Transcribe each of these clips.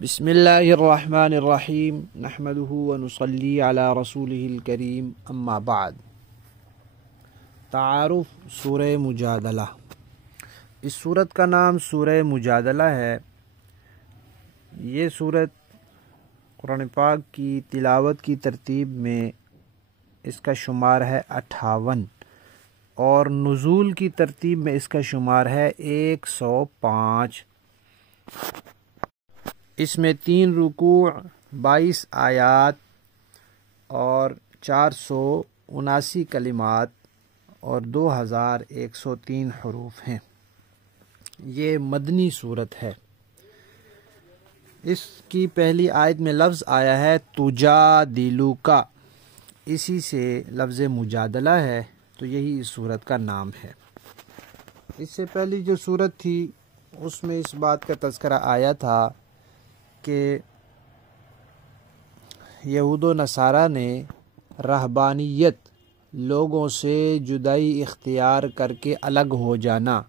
بسم اللہ الرحمن الرحیم نحمدہ ونصلی علی رسولہ الکریم اما بعد۔ تعارف سورہ مجادلہ۔ اس سورت کا نام سورہ مجادلہ ہے۔ یہ سورت قرآن پاک کی تلاوت کی ترتیب میں اس کا شمار ہے 58 اور نزول کی ترتیب میں اس کا شمار ہے 105۔ اس میں 3 رکوع، 22 آیات اور 479 کلمات اور 2103 حروف ہیں۔ یہ مدنی صورت ہے۔ اس کی پہلی آیت میں لفظ آیا ہے تجادلوکا، اسی سے لفظ مجادلہ ہے، تو یہی اس صورت کا نام ہے۔ اس سے پہلی جو صورت تھی اس میں اس بات کا تذکرہ آیا تھا کہ یہود و نصارہ نے رہبانیت، لوگوں سے جدائی اختیار کر کے الگ ہو جانا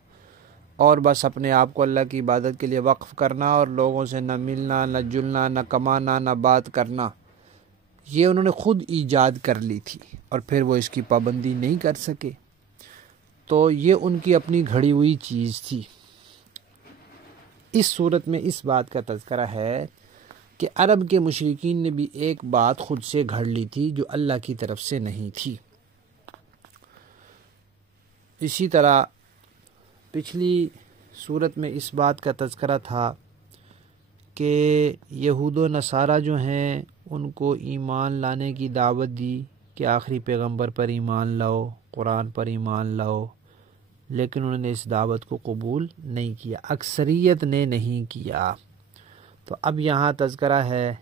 اور بس اپنے آپ کو اللہ کی عبادت کے لیے وقف کرنا اور لوگوں سے نہ ملنا، نہ جلنا، نہ کمانا، نہ بات کرنا، یہ انہوں نے خود ایجاد کر لی تھی اور پھر وہ اس کی پابندی نہیں کر سکے، تو یہ ان کی اپنی گھڑی ہوئی چیز تھی۔ اس صورت میں اس بات کا تذکرہ ہے کہ عرب کے مشرکین نے بھی ایک بات خود سے گھڑ لی تھی جو اللہ کی طرف سے نہیں تھی۔ اسی طرح پچھلی صورت میں اس بات کا تذکرہ تھا کہ یہود و نصارہ جو ہیں ان کو ایمان لانے کی دعوت دی کہ آخری پیغمبر پر ایمان لاؤ، قرآن پر ایمان لاؤ، لیکن انہوں نے اس دعوت کو قبول نہیں کیا، اکثریت نے نہیں کیا۔ تو اب یہاں تذکرہ ہے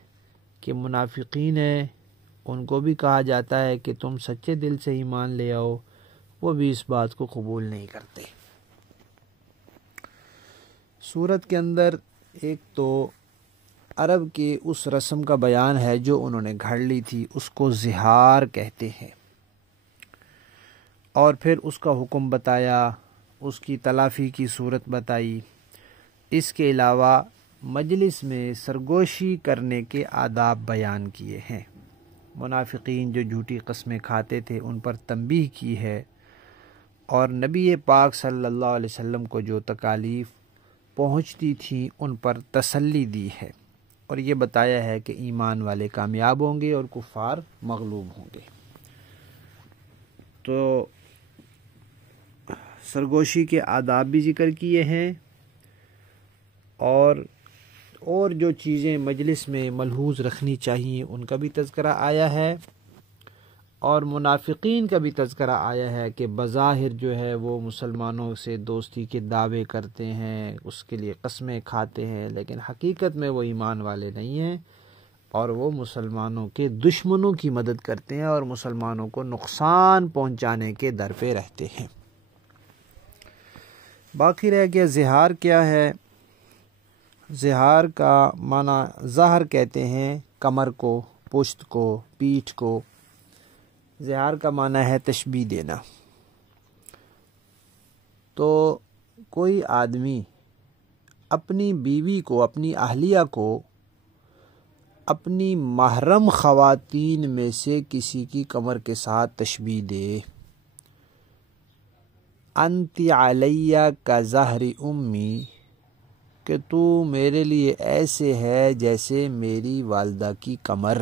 کہ منافقین ہیں، ان کو بھی کہا جاتا ہے کہ تم سچے دل سے ایمان لے آؤ، وہ بھی اس بات کو قبول نہیں کرتے۔ سورت کے اندر ایک تو عرب کے اس رسم کا بیان ہے جو انہوں نے گھڑ لی تھی، اس کو زہار کہتے ہیں، اور پھر اس کا حکم بتایا، اس کی تلافی کی صورت بتائی۔ اس کے علاوہ مجلس میں سرگوشی کرنے کے آداب بیان کیے ہیں۔ منافقین جو جھوٹی قسمیں کھاتے تھے ان پر تنبیہ کی ہے، اور نبی پاک صلی اللہ علیہ وسلم کو جو تکالیف پہنچتی تھیں ان پر تسلی دی ہے، اور یہ بتایا ہے کہ ایمان والے کامیاب ہوں گے اور کفار مغلوب ہوں گے۔ تو سرگوشی کے آداب بھی ذکر کیے ہیں، اور جو چیزیں مجلس میں ملحوظ رکھنی چاہیے ان کا بھی تذکرہ آیا ہے، اور منافقین کا بھی تذکرہ آیا ہے کہ بظاہر جو ہے وہ مسلمانوں سے دوستی کے دعوے کرتے ہیں، اس کے لیے قسمیں کھاتے ہیں، لیکن حقیقت میں وہ ایمان والے نہیں ہیں اور وہ مسلمانوں کے دشمنوں کی مدد کرتے ہیں اور مسلمانوں کو نقصان پہنچانے کے در پہ رہتے ہیں۔ باقی رہ گیا زہار کیا ہے۔ زہار کا معنی ظہر کہتے ہیں کمر کو، پشت کو، پیٹھ کو۔ زہار کا معنی ہے تشبیہ دینا۔ تو کوئی آدمی اپنی بیوی کو، اپنی اہلیہ کو اپنی محرم خواتین میں سے کسی کی کمر کے ساتھ تشبیہ دے، انتی علیہ کا ظہر امی، کہ تو میرے لیے ایسے ہے جیسے میری والدہ کی کمر،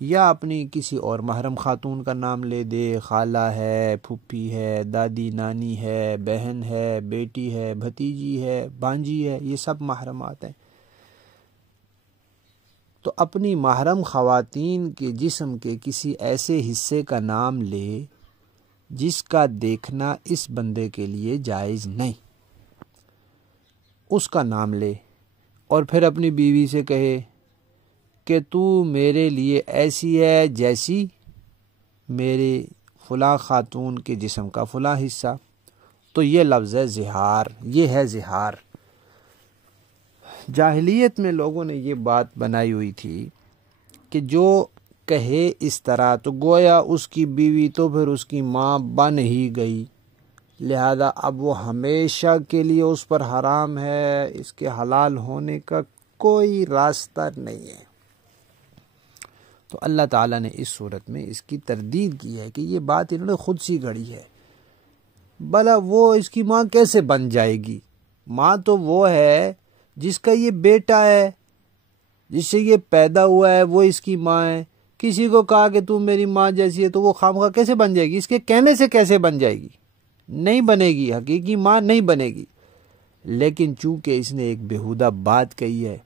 یا اپنی کسی اور محرم خاتون کا نام لے دے، خالہ ہے، پھپھی ہے، دادی نانی ہے، بہن ہے، بیٹی ہے، بھتیجی ہے، بھانجی ہے، یہ سب محرمات ہیں۔ تو اپنی محرم خواتین کے جسم کے کسی ایسے حصے کا نام لے جس کا دیکھنا اس بندے کے لیے جائز نہیں، اس کا نام لے، اور پھر اپنی بیوی سے کہے کہ تو میرے لیے ایسی ہے جیسی میرے فلاں خاتون کے جسم کا فلاں حصہ، تو یہ لفظ ہے زہار، یہ ہے زہار۔ جاہلیت میں لوگوں نے یہ بات بنائی ہوئی تھی کہ جو کہے اس طرح تو گویا اس کی بیوی تو پھر اس کی ماں بن ہی گئی، لہذا اب وہ ہمیشہ کے لیے اس پر حرام ہے، اس کے حلال ہونے کا کوئی راستہ نہیں ہے۔ تو اللہ تعالیٰ نے اس صورت میں اس کی تردید کی ہے کہ یہ بات انہوں نے خود سی گھڑی ہے، بھلا وہ اس کی ماں کیسے بن جائے گی؟ ماں تو وہ ہے جس کا یہ بیٹا ہے، جس سے یہ پیدا ہوا ہے، وہ اس کی ماں ہے۔ کسی کو کہا کہ تم میری ماں جیسی ہے تو وہ خامخواہ کیسے بن جائے گی؟ اس کے کہنے سے کیسے بن جائے گی؟ نہیں بنے گی، حقیقی ماں نہیں بنے گی۔ لیکن چونکہ اس نے ایک بیہودہ بات کہی ہے،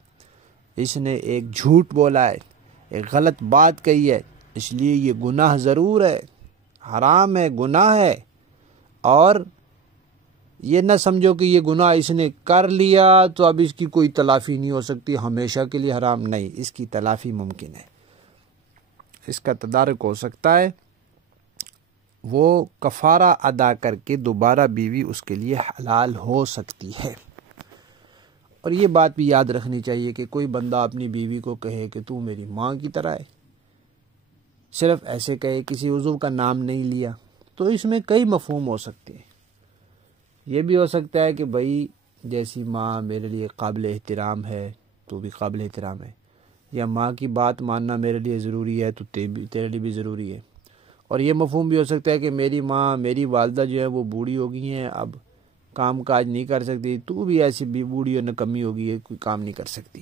اس نے ایک جھوٹ بولا ہے، ایک غلط بات کہی ہے، اس لیے یہ گناہ ضرور ہے، حرام ہے، گناہ ہے۔ اور یہ نہ سمجھو کہ یہ گناہ اس نے کر لیا تو اب اس کی کوئی تلافی نہیں ہو سکتی، ہمیشہ کے لیے حرام نہیں، اس کی تلافی ممکن ہے، اس کا تدارک ہو سکتا ہے۔ وہ کفارہ ادا کر کے دوبارہ بیوی اس کے لیے حلال ہو سکتی ہے۔ اور یہ بات بھی یاد رکھنی چاہیے کہ کوئی بندہ اپنی بیوی کو کہے کہ تو میری ماں کی طرح ہے، صرف ایسے کہے، کسی عضو کا نام نہیں لیا، تو اس میں کئی مفہوم ہو سکتے ہیں۔ یہ بھی ہو سکتا ہے کہ بھائی جیسی ماں میرے لیے قابل احترام ہے تو بھی قابل احترام ہے، یا ماں کی بات ماننا میرے لیے ضروری ہے تو تیرے لیے بھی ضروری ہے۔ اور یہ مفہوم بھی ہو سکتا ہے کہ میری ماں، میری والدہ جو ہے وہ بوڑھی ہو گئی ہیں، اب کام کاج نہیں کر سکتی، تو بھی ایسی بھی بوڑھی اور نکمی ہو گئی ہے، کوئی کام نہیں کر سکتی۔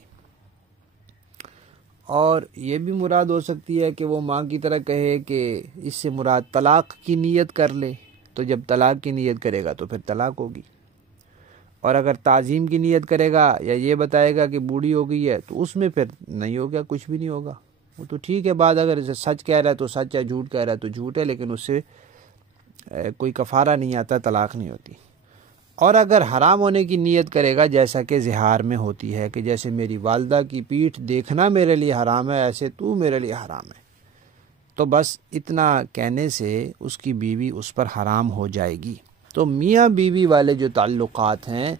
اور یہ بھی مراد ہو سکتی ہے کہ وہ ماں کی طرح کہے کہ اس سے مراد طلاق کی نیت کر لے، تو جب طلاق کی نیت کرے گا تو پھر طلاق ہوگی۔ اور اگر تعظیم کی نیت کرے گا یا یہ بتائے گا کہ بوڑھی ہو گئی ہے تو اس میں پھر نہیں ہوگا، کچھ بھی نہیں ہوگا۔ وہ تو ٹھیک ہے، بات اگر اسے سچ کہہ رہا ہے تو سچ ہے، جھوٹ کہہ رہا ہے تو جھوٹ ہے، لیکن اس سے کوئی کفارہ نہیں آتا، طلاق نہیں ہوتی۔ اور اگر حرام ہونے کی نیت کرے گا، جیسا کہ زہار میں ہوتی ہے کہ جیسے میری والدہ کی پیٹھ دیکھنا میرے لیے حرام ہے، ایسے تو میرے لیے حرام ہے، تو بس اتنا کہنے سے اس کی بیوی اس پر حرام ہو جائے گی۔ تو میاں بیوی والے جو تعلقات ہیں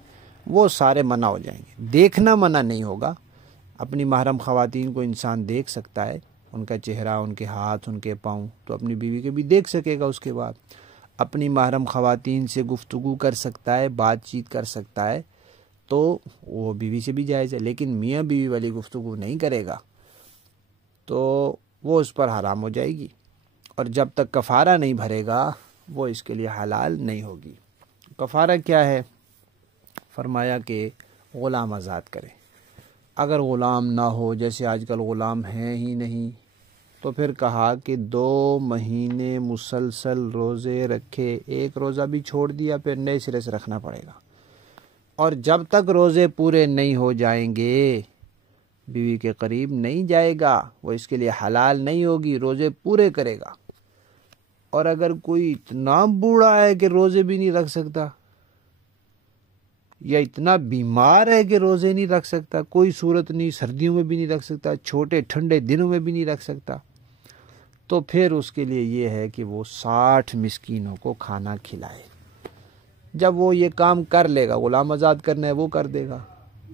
وہ سارے منع ہو جائیں گے۔ دیکھنا منع نہیں ہوگا، اپنی محرم خواتین کو انسان دیکھ سکتا ہے، ان کا چہرہ، ان کے ہاتھ، ان کے پاؤں، تو اپنی بیوی کے بھی دیکھ سکے گا۔ اس کے بعد اپنی محرم خواتین سے گفتگو کر سکتا ہے، بات چیت کر سکتا ہے، تو وہ بیوی سے بھی جائز ہے۔ لیکن میاں بیوی والی گفتگو نہیں کرے گا تو وہ اس پر حرام ہو جائے گی، اور جب تک کفارہ نہیں بھرے گا وہ اس کے لیے حلال نہیں ہوگی۔ کفارہ کیا ہے؟ فرمایا کہ غلام آزاد کرے۔ اگر غلام نہ ہو، جیسے آج کل غلام ہیں ہی نہیں، تو پھر کہا کہ 2 مہینے مسلسل روزے رکھے، ایک روزہ بھی چھوڑ دیا پھر نئے سرے سے رکھنا پڑے گا، اور جب تک روزے پورے نہیں ہو جائیں گے بیوی کے قریب نہیں جائے گا، وہ اس کے لیے حلال نہیں ہوگی، روزے پورے کرے گا۔ اور اگر کوئی اتنا بوڑھا ہے کہ روزے بھی نہیں رکھ سکتا، یا اتنا بیمار ہے کہ روزے نہیں رکھ سکتا، کوئی صورت نہیں، سردیوں میں بھی نہیں رکھ سکتا، چھوٹے ٹھنڈے دنوں میں بھی نہیں رکھ سکتا، تو پھر اس کے لیے یہ ہے کہ وہ 60 مسکینوں کو کھانا کھلائے۔ جب وہ یہ کام کر لے گا، غلام آزاد کرنا ہے وہ کر دے گا،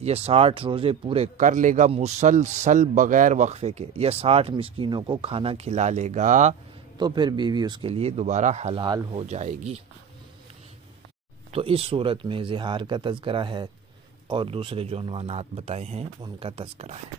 یہ 60 روزے پورے کر لے گا مسلسل بغیر وقفے کے، یہ 60 مسکینوں کو کھانا کھلا لے گا، تو پھر بیوی اس کے لیے دوبارہ حلال ہو جائے گی۔ تو اس صورت میں زہار کا تذکرہ ہے، اور دوسرے جو عنوانات بتائے ہیں ان کا تذکرہ ہے۔